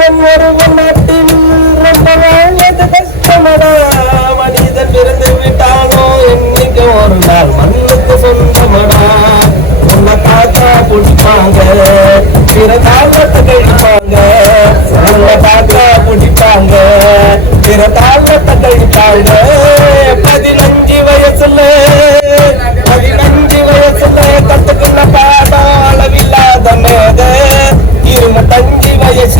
ஒருவன் நாட்டில் ரொம்ப வாழ்வது கஷ்டமடா. மனிதன் பிறந்து விட்டானோ என்னைக்கு ஒரு நாள் மண்ணுக்கு சொந்தமடா. உன்னை தாத்தா பிடிப்பாங்க, பிற தாளத்தை கழிப்பாங்க. உன்னை தாத்தா பிடிப்பாங்க, பிற தாளத்தை கழிப்பாங்க. 15 வயசுல கத்துக்குள்ள பாடம் அளவில்லாத மேத. 25 வயசு